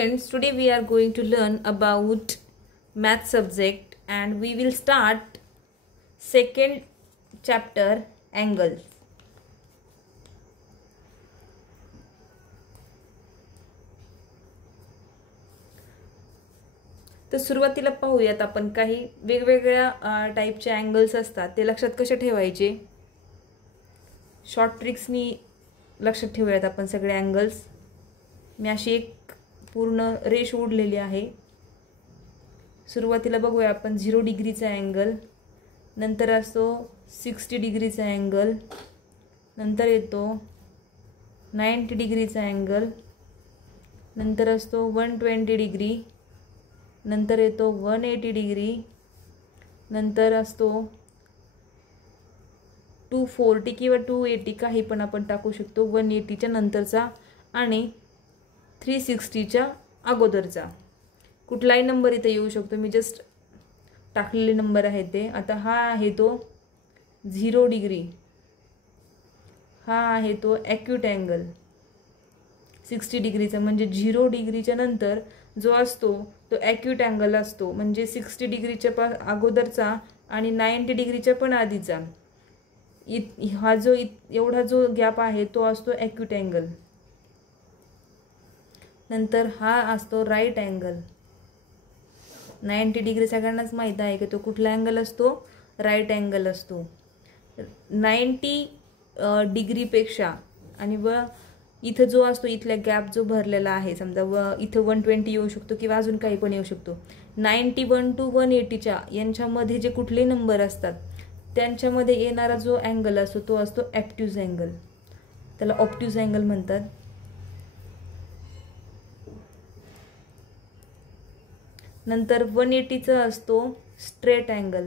friends, today we are going to learn about math subject and we will start second chapter angles. तर सुरुवातीला पाहूयात आपण काही वेगवेगळ्या टाइपचे अँगल्स असतात ते लक्षात कसे ठेवायचे. शॉर्ट ट्रिक्सनी लक्षात ठेवूयात आपण सगळे अँगल्स. मी अशी एक पूर्ण रेष ओढलेली आहे. सुरुवातीला बघूया आपण 0 डिग्रीचा अँगल, नंतर असतो 60 डिग्रीचा अँगल, नंतर येतो 90 डिग्रीचा अँगल, नंतर असतो 120 डिग्री, नंतर येतो 180 डिग्री, नंतर असतो 240 किंवा 280 काही पण आपण टाकू शकतो, 180च्या नंतरचा आणि 360च्या अगोदरचा. कुठलाही नंबर इथे येऊ शकतो. मी जस्ट टाकलेले नंबर आहे ते. आता हा आहे तो 0 डिग्री, हा आहे तो ॲक्यूट अँगल 60 डिग्रीचा, म्हणजे 0 डिग्रीच्या नंतर जो असतो तो ॲक्यूट अँगल असतो, म्हणजे 60 डिग्रीच्या अगोदरचा आणि 90 डिग्रीच्या पण आधीचा. हा जो एवढा जो गॅप आहे तो असतो ॲक्यूट अँगल. नंतर हा असतो राईट अँगल. 90 डिग्री सगळ्यांनाच माहीत आहे की तो कुठला अँगल असतो, राईट अँगल असतो. 90 डिग्रीपेक्षा आणि व इथं जो असतो इथला गॅप जो भरलेला आहे, समजा इथं 120 येऊ शकतो किंवा अजून काही पण येऊ शकतो. 91 to 180च्या यांच्यामध्ये जे कुठले नंबर असतात त्यांच्यामध्ये येणारा जो अँगल असतो तो असतो ॲप्ट्यूज अँगल. त्याला ऑप्ट्यूज अँगल म्हणतात. नंतर 180चा असतो स्ट्रेट अँगल.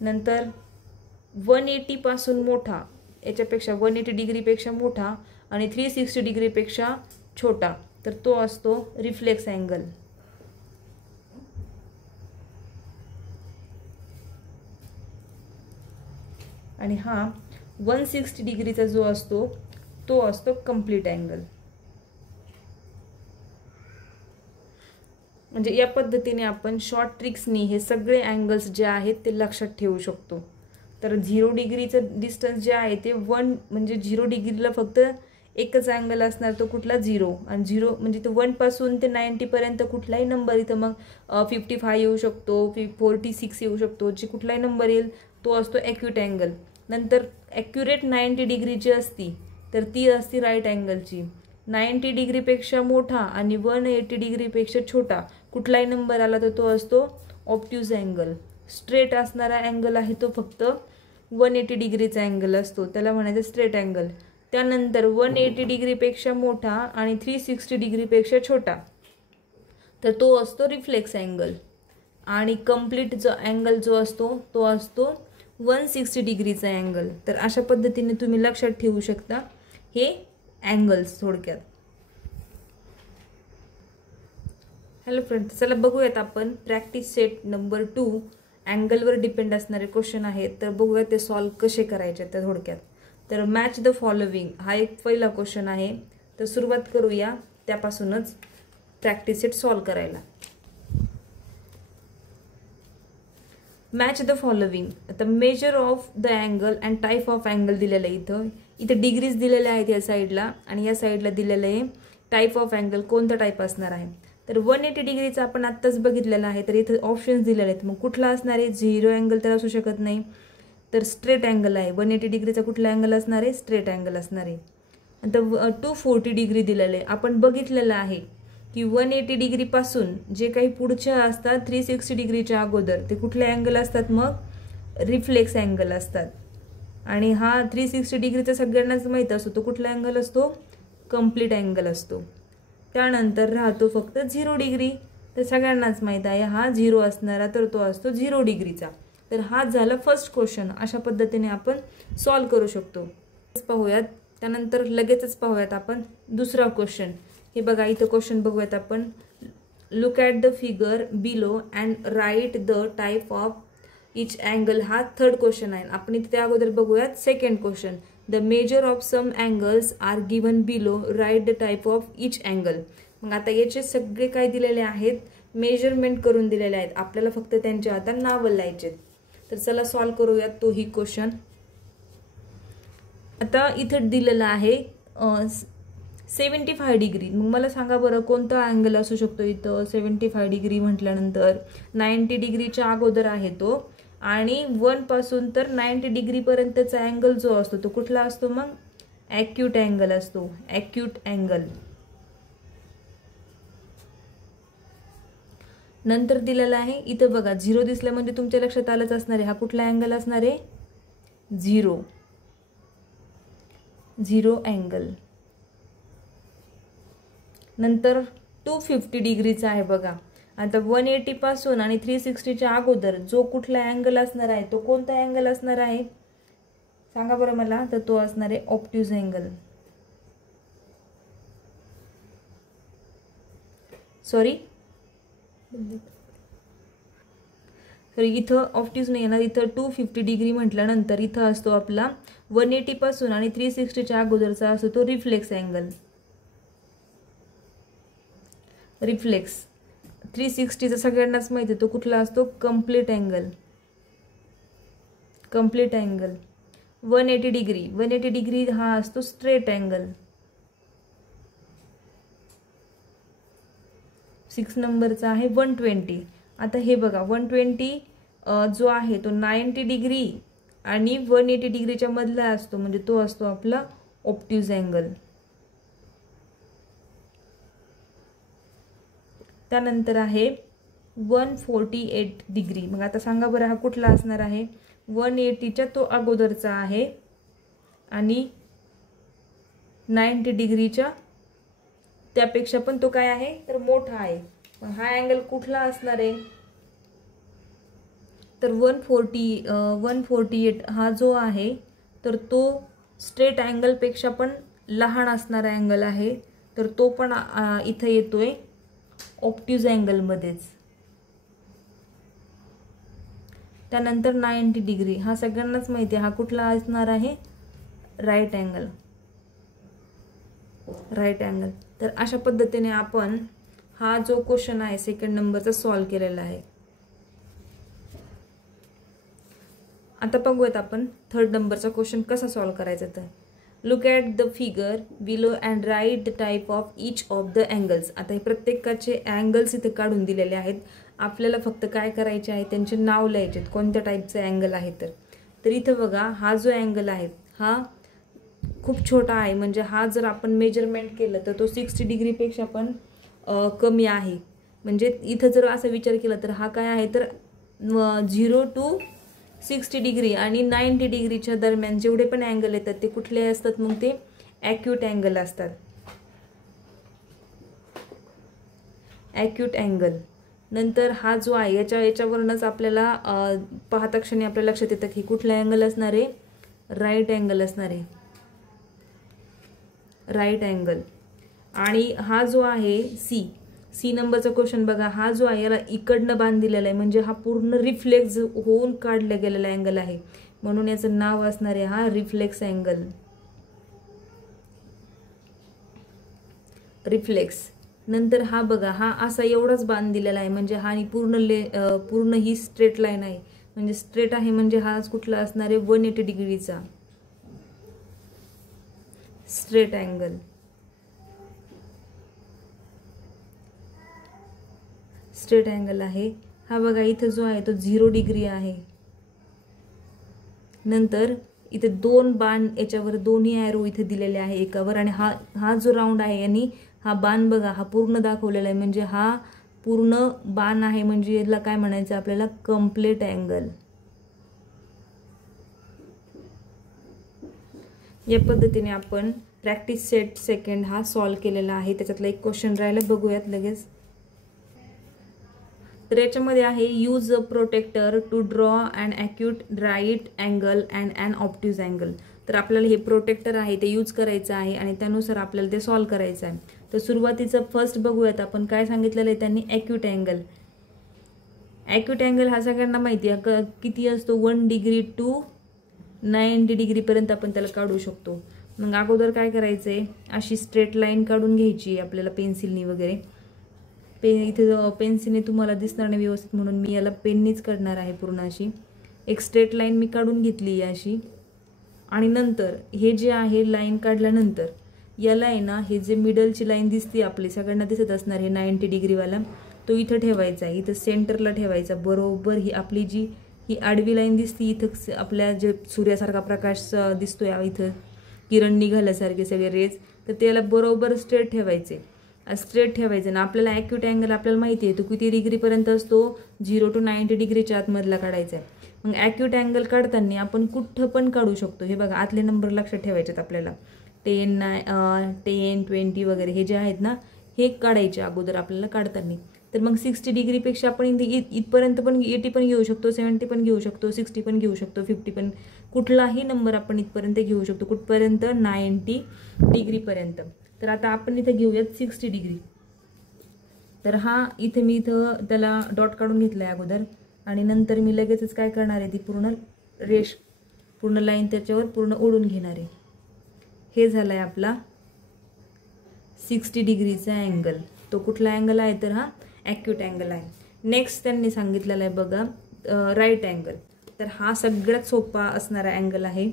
नंतर 180 पासून मोठा, याच्यापेक्षा 180 डिग्रीपेक्षा मोठा आणि 360 डिग्रीपेक्षा छोटा, तर तो असतो रिफ्लेक्स अँगल. आणि हा 160 डिग्रीचा जो असतो तो असतो कंप्लीट अँगल. म्हणजे या पद्धतीने आपण शॉर्ट ट्रिक्सनी हे सगळे अँगल्स जे आहेत ते लक्षात ठेवू शकतो. तर 0 डिग्रीचं डिस्टन्स जे आहे ते 1, म्हणजे 0 डिग्रीला फक्त एकच अँगल असणार, तो कुठला 0. आणि 0 म्हणजे तो 1 पासून ते 90 पर्यंत कुठलाही नंबर, इथं मग 55 येऊ शकतो, 46 येऊ शकतो, जे कुठलाही नंबर येईल तो असतो ॲक्यूट अँगल. नंतर ॲक्युरेट 90 डिग्री जी असती तर ती असती राईट अँगलची. 90 डिग्रीपेक्षा मोठा आणि 180 डिग्रीपेक्षा छोटा कुठलाही नंबर आला तर तो असतो ऑप्ट्यूज अँगल. स्ट्रेट असणारा अँगल आहे तो फक्त 180 डिग्रीचा अँगल असतो, त्याला म्हणायचं स्ट्रेट अँगल. त्यानंतर 180 डिग्रीपेक्षा मोठा आणि 360 डिग्रीपेक्षा छोटा तर तो असतो रिफ्लेक्स अँगल. आणि कंप्लीट जो अँगल जो असतो तो असतो 160 डिग्रीचा अँगल. तर अशा पद्धतीने तुम्ही लक्षात ठेवू शकता हे अँगल्स थोडक्यात. हॅलो फ्रेंड्स, चला बघूयात आपण प्रॅक्टिस सेट नंबर 2 अँगलवर डिपेंड असणारे क्वेश्चन आहेत. तर बघूयात ते सॉल्व कसे करायचे त्या थोडक्यात. तर मॅच द फॉलोविंग हा एक पहिला क्वेश्चन आहे. तर सुरुवात करूया त्यापासूनच प्रॅक्टिस सेट सॉल्व करायला. Match the following. आता measure of the angle and type of angle दिलेलं आहे. इथं डिग्रीज दिलेल्या आहेत या साईडला आणि या साईडला दिलेलं आहे टाईप ऑफ अँगल, कोणता टाईप असणार आहे. तर 180 डिग्रीचा आपण आत्ताच बघितलेला आहे. तर इथं ऑप्शन्स दिलेले आहेत. मग कुठला असणार आहे, 0 अँगल तर असू शकत नाही, तर स्ट्रेट अँगल आहे. 180 डिग्रीचा कुठला अँगल असणार आहे, स्ट्रेट अँगल असणार आहे. नंतर 240 डिग्री दिलेलं आहे. आपण बघितलेलं आहे की 180 डिग्रीपासून जे काही पुढच्या असतात 360 डिग्रीच्या अगोदर ते कुठले अँगल असतात, मग रिफ्लेक्स अँगल असतात. आणि हा 360 डिग्रीचा सगळ्यांनाच माहीत असतो तो कुठला अँगल असतो, कंप्लीट अँगल असतो. त्यानंतर राहतो फक्त 0 डिग्री, तर सगळ्यांनाच माहीत आहे हा 0 असणारा, तर तो असतो 0 डिग्रीचा. तर हा झाला फर्स्ट क्वेश्चन. अशा पद्धतीने आपण सॉल्व करू शकतो. पाहूयात त्यानंतर लगेचच पाहूयात आपण दुसरा क्वेश्चन. हे बघा इथं क्वेश्चन बघूयात आपण. Look at the figure below and write the type of each angle. हा थर्ड क्वेश्चन आहे. आपण इथे त्या अगोदर बघूयात second question. The measure of some angles are given below, write the type of each angle. मग आता याचे सगळे काय दिलेले आहेत, मेजरमेंट करून दिलेले आहेत, आपल्याला फक्त त्यांच्या आता नावं लिहायचे. तर चला सॉल्व करूयात तोही क्वेश्चन. आता इथं दिलेलं आहे 75 डिग्री. मग मला सांगा बरं कोणता अँगल असू शकतो इथं. 75 डिग्री म्हटल्यानंतर 90 डिग्रीच्या अगोदर आहे तो, आणि 1 पासून तर 90 डिग्री पर्यंतचा अँगल जो असतो तो कुठला असतो, मग ॲक्यूट अँगल असतो. Acute angle. नंतर दिलेला आहे इथं बघा 0 दिसलं म्हणजे तुमच्या लक्षात आलंच असणार आहे हा कुठला अँगल असणार आहे, 0 अँगल. नंतर 250 डिग्रीचा आहे बघा. आता 180 पासून आणि 360च्या अगोदर जो कुठला अँगल असणार आहे तो कोणता अँगल असणार आहे सांगा बरं मला. तर तो असणार आहे ऑप्ट्यूज अँगल. सॉरी इथं ऑप्ट्यूज नाही येणार, इथं 250 डिग्री म्हटल्यानंतर इथं असतो आपला 180 पासून आणि 360च्या अगोदरचा असतो तो रिफ्लेक्स अँगल. रिफ्लेक्स 360चा सगळ्यांनाच माहिती आहे तो कुठला असतो, complete angle. Complete angle. 180 degree हा असतो स्ट्रेट अँगल. 6 नंबरचा आहे 120. आता हे बघा 120 जो आहे तो 90 डिग्री आणि 180 डिग्रीच्या मधला असतो, म्हणजे तो असतो आपला ऑप्ट्यूज अँगल. त्यानंतर आहे 148 डिग्री. मग आता सांगा बरं हा कुठला असणार आहे, 180च्या तो अगोदरचा आहे आणि 90 डिग्रीच्या त्यापेक्षा पण तो काय आहे तर मोठा आहे. हा अँगल कुठला असणार आहे तर 148 हा जो आहे तर तो स्ट्रेट अँगल पेक्षा पण लहान असणारा अँगल आहे, तर तो पण इथं येतोय ऑप्ट्यूज अँगल मध्येच. त्यानंतर 90 डिग्री हा सगळ्यांनाच माहिती आहे हा कुठला असणार आहे, राईट अँगल. Right angle. तर अशा पद्धतीने आपण हा जो क्वेश्चन आहे 2nd नंबरचा सॉल्व केलेला आहे. आता बघूयात आपण 3rd नंबरचा क्वेश्चन कसा सॉल्व करायचा. तर look at the figure below and write the type of each of the angles. आता हे प्रत्येकाचे अँगल्स इथे काढून दिलेले आहेत, आपल्याला फक्त काय करायचे आहे त्यांचे नाव लिहायचे कोणत्या टाईपचे अँगल आहे. तर इथं बघा हा जो अँगल आहे हा खूप छोटा आहे, म्हणजे हा जर आपण मेजरमेंट केलं तर तो 60 डिग्रीपेक्षा पण कमी आहे. म्हणजे इथं जर असा विचार केला तर हा काय आहे तर 0 to 60 डिग्री आणि 90 डिग्रीच्या दरम्यान जेवढे पण अँगल येतात ते कुठले असतात, मग ते ॲक्यूट अँगल असतात. Acute angle. नंतर हा जो आहे याच्यावरूनच आपल्याला पाहता क्षणी आपल्या लक्षात येतं की कुठला अँगल असणार आहे, राईट अँगल असणार आहे. Right angle. आणि हा जो आहे सी नंबरचा क्वेश्चन बघा, हा जो आहे याला इकडनं बांध दिलेला आहे, म्हणजे हा पूर्ण रिफ्लेक्स होऊन काढला गेलेला अँगल आहे, म्हणून याचं नाव असणार आहे हा रिफ्लेक्स अँगल. रिफ्लेक्स. नंतर हा बघा हा असा एवढाच बांध दिलेला आहे, म्हणजे हा पूर्ण ही स्ट्रेट लाईन आहे, म्हणजे स्ट्रेट आहे म्हणजे हा कुठला असणार आहे 180 डिग्रीचा स्ट्रेट अँगल. स्ट्रेट अँगल आहे हा बघा. इथं जो आहे तो 0 डिग्री आहे. नंतर इथे 2 बाण याच्यावर दोन्ही ॲरो इथे दिलेले आहे एकावर, आणि हा जो राऊंड आहे आणि हा बाण बघा हा पूर्ण दाखवलेला आहे, म्हणजे हा पूर्ण बाण आहे, म्हणजे याला काय म्हणायचं आपल्याला कंप्लीट अँगल. या पद्धतीने आपण प्रॅक्टिस सेट 2nd हा सॉल्व केलेला आहे. त्याच्यातला एक क्वेश्चन राहिला, बघूयात लगेच. तर याच्यामध्ये आहे use a protractor to draw and acute right angle and and obtuse angle. तर आपल्याला हे प्रोटेक्टर आहे ते यूज करायचं आहे आणि त्यानुसार आपल्याला ते सॉल्व करायचं आहे. तर सुरुवातीचं फर्स्ट बघूयात आपण काय सांगितलेलं आहे त्यांनी, ॲक्यूट अँगल. ॲक्यूट अँगल हा सगळ्यांना माहिती आहे किती असतो, 1 डिग्री टू 90 डिग्रीपर्यंत आपण त्याला काढू शकतो. मग अगोदर काय करायचं आहे, अशी स्ट्रेट लाईन काढून घ्यायची आपल्याला पेन्सिलनी वगैरे. इथे पेन्सिलने तुम्हाला दिसणार नाही व्यवस्थित म्हणून मी याला पेननीच काढणार आहे. पूर्ण अशी एक स्ट्रेट लाईन मी काढून घेतली आहे अशी. आणि नंतर हे जे आहे लाईन काढल्यानंतर याला आहे ना, हे जे मिडलची लाईन दिसते आपली सगळ्यांना दिसत असणार हे 90 डिग्रीवाला, तो इथं ठेवायचा आहे. इथं सेंटरला ठेवायचा. बरोबर ही आपली जी ही आडवी लाईन दिसते इथं आपल्या जे सूर्यासारखा प्रकाश दिसतोय इथं किरण निघाल्यासारखे सगळे रेज, तर त्याला बरोबर स्ट्रेट ठेवायचे. स्ट्रेट ठेवायचं ना. आपल्याला ॲक्यूट अँगल आपल्याला माहिती आहे तो किती डिग्रीपर्यंत असतो, 0 to 90 डिग्रीच्या आतमधला काढायचा आहे. मग ॲक्यूट अँगल काढताना आपण कुठं पण काढू शकतो. हे बघा आतले नंबर लक्षात ठेवायचे आपल्याला. 10, 20 वगैरे हे जे आहेत ना, हे काढायचे अगोदर आपल्याला काढताना. तर मग 60 डिग्रीपेक्षा आपण इथपर्यंत पण 80 पण घेऊ शकतो, 70 पण घेऊ शकतो, 60 पण घेऊ शकतो, 50 पण, कुठलाही नंबर आपण इथपर्यंत घेऊ शकतो. कुठपर्यंत, 90 डिग्रीपर्यंत. तर आता आपण इथे घेऊयात 60 डिग्री. तर हा इथे मी इथं त्याला डॉट काढून घेतला आहे अगोदर. आणि नंतर मी लगेचच काय करणार आहे, ती पूर्ण रेष पूर्ण लाईन त्याच्यावर पूर्ण ओढून घेणार आहे. हे झालं आहे आपला 60 डिग्रीचा अँगल. तो कुठला अँगल आहे तर हा ॲक्यूट अँगल आहे. नेक्स्ट त्यांनी सांगितलेलं आहे बघा राईट अँगल. तर हा सगळ्यात सोपा असणारा अँगल आहे.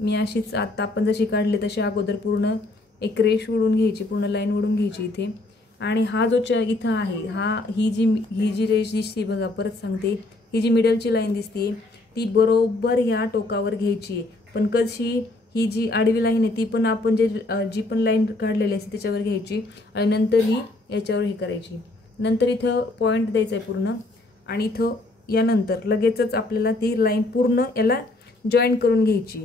मी अशीच आता आपण जशी काढली तशी अगोदर पूर्ण एक रेष ओढून घ्यायची, पूर्ण लाईन ओढून घ्यायची इथे. आणि हा जो इथं आहे ही जी रेष दिसते बघा, परत सांगते, ही जी मिडलची लाईन दिसते ती बरोबर ह्या टोकावर घ्यायची आहे. पण कशी, ही जी आडवी लाईन आहे ती पण आपण जी पण लाईन काढलेली असते त्याच्यावर घ्यायची आणि नंतर ही याच्यावर हे करायची. नंतर इथं पॉईंट द्यायचा आहे पूर्ण. आणि इथं यानंतर लगेचच आपल्याला ती लाईन पूर्ण याला जॉईन करून घ्यायची.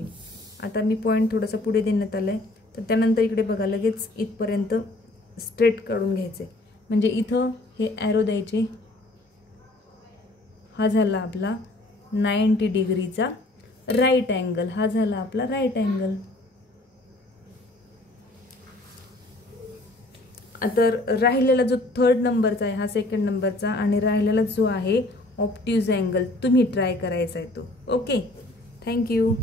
आता मी पॉईंट थोडासा पुढे देण्यात आला आहे. तर त्यानंतर इकडे बघा लगेच इथपर्यंत स्ट्रेट काढून घ्यायचे. म्हणजे इथं हे ॲरो द्यायचे. हा झाला आपला 90 डिग्रीचा राईट अँगल. हा झाला आपला राईट अँगल. तर राहिलेला जो 3rd नंबरचा आहे हा 2nd नंबरचा. आणि राहिलेला जो आहे ऑप्ट्यूज अँगल तुम्ही ट्राय करायचा आहे तो. Okay, thank you.